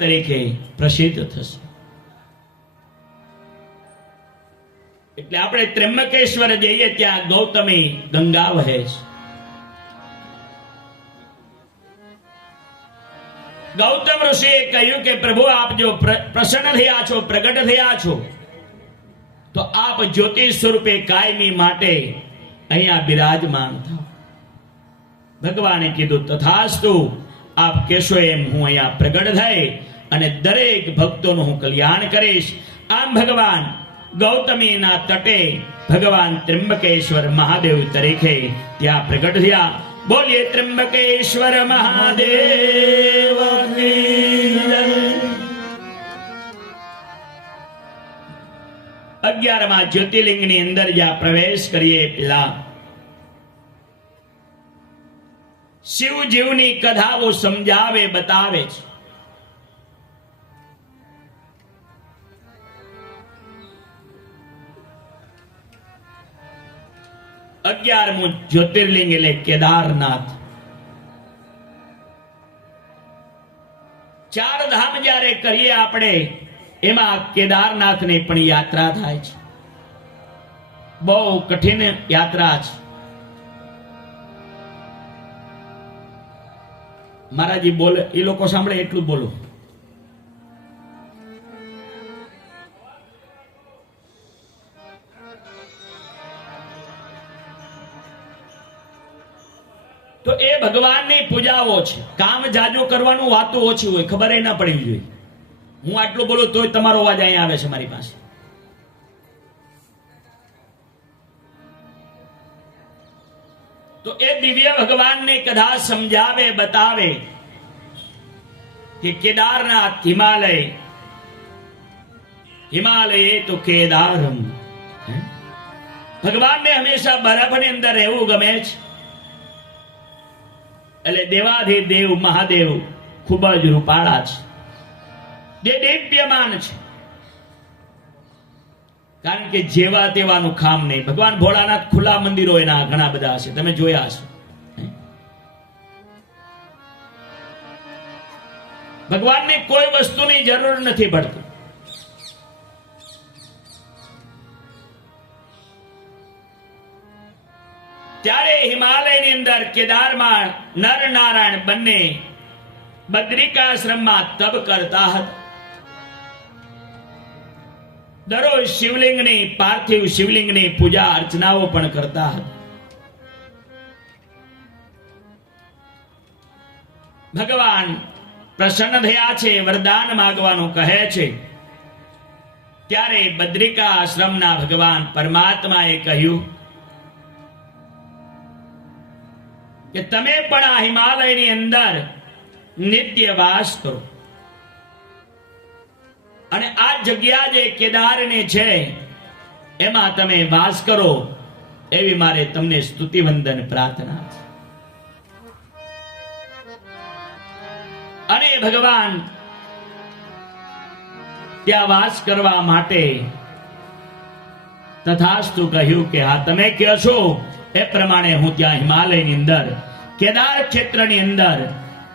તરીકે પ્રસિદ્ધ થશે. એટલે આપણે ત્રંબકેશ્વર જઈએ ત્યાં ગૌતમી ગંગા વહે છે. ગૌતમ ઋષિએ કહ્યું કે પ્રભુ આપ જો પ્રસન્ન થયા છો, પ્રગટ થયા છો, તો આપ જ્યોતિ સ્વરૂપે કાયમી માટે અહીંયા બિરાજમાન થાઓ. ભગવાને કીધું તથાસ્તુ, આપ કહેશો એમ હું અહીંયા પ્રગટ થઈ અને દરેક ભક્તોનું હું કલ્યાણ કરીશ. આમ ભગવાન ગૌતમીના તટે ભગવાન ત્રંબકેશ્વર મહાદેવ તરીકે ત્યાં પ્રગટ થયા. બોલીએ ત્રંબકેશ્વર મહાદેવ કી જય. 11મા જ્યોતિર્લિંગની અંદર જ્યાં પ્રવેશ કરીએ પેલા શિવજીવની કથાઓ સમજાવે, બતાવે છે. અગિયારમું જ્યોતિર્લિંગ એટલે કેદારનાથ. 4 ધામ જ્યારે કરીએ આપણે, એમાં કેદારનાથની પણ યાત્રા થાય છે. બહુ કઠિન યાત્રા છે. મહારાજી બોલે, એ લોકો સાંભળે એટલું બોલો. તો એ ભગવાનની પૂજાઓ છે. કામ જાજુ કરવાનું, વાતો ઓછી હોય, ખબર ના પડવી જોઈએ. હું આટલું બોલું તોય તમારો અવાજ અહીંયા આવે છે મારી પાસે. તો એ દિવ્ય ભગવાનની કથા સમજાવે, બતાવે કે કેદારનાથ હિમાલય તો કેદારમ. ભગવાનને હંમેશા બરફની અંદર રહેવું ગમે છે. એટલે દેવાધિદેવ મહાદેવ ખૂબ જ રૂપાળા છે, જે દિવ્યમાન છે. કારણ કે જેવા તેવાનું કામ નહીં. ભગવાન ભોળાનાથ ખુલ્લા મંદિરો એના ઘણા બધા હશે, તમે જોયા હશે. ભગવાનને કોઈ વસ્તુની જરૂર નથી પડતી. ત્યારે હિમાલયની અંદર કેદારમાં નર નારાયણ બંને બદ્રિકાશ્રમમાં તપ કરતા હતા. દરરોજ શિવલિંગની, પાર્થિવ શિવલિંગની પૂજા અર્ચનાઓ પણ કરતા હતા. ભગવાન પ્રસન્ન થયા છે, વરદાન માંગવાનું કહે છે. ત્યારે બદ્રિકા આશ્રમના ભગવાન પરમાત્માએ કહ્યું કે તમે પણ આ હિમાલયની અંદર નિત્ય વાસ કરો અને આ જગ્યા જે કેદારની છે એમાં તમે વાસ કરો, એવી મારે તમને સ્તુતિ વંદન પ્રાર્થના છે. અને ભગવાન ત્યાં વાસ કરવા માટે તથાસ્તુ કહ્યું કે હા તમે કહો છો એ પ્રમાણે હું ત્યાં હિમાલયની અંદર કેદાર ક્ષેત્રની અંદર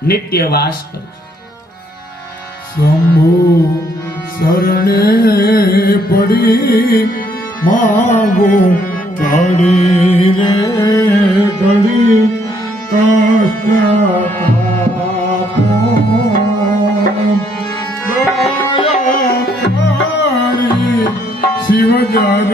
નિત્ય વાસ કરું. શંભુ શરણે પડી માગો તારી રે ઘડી શિવ જર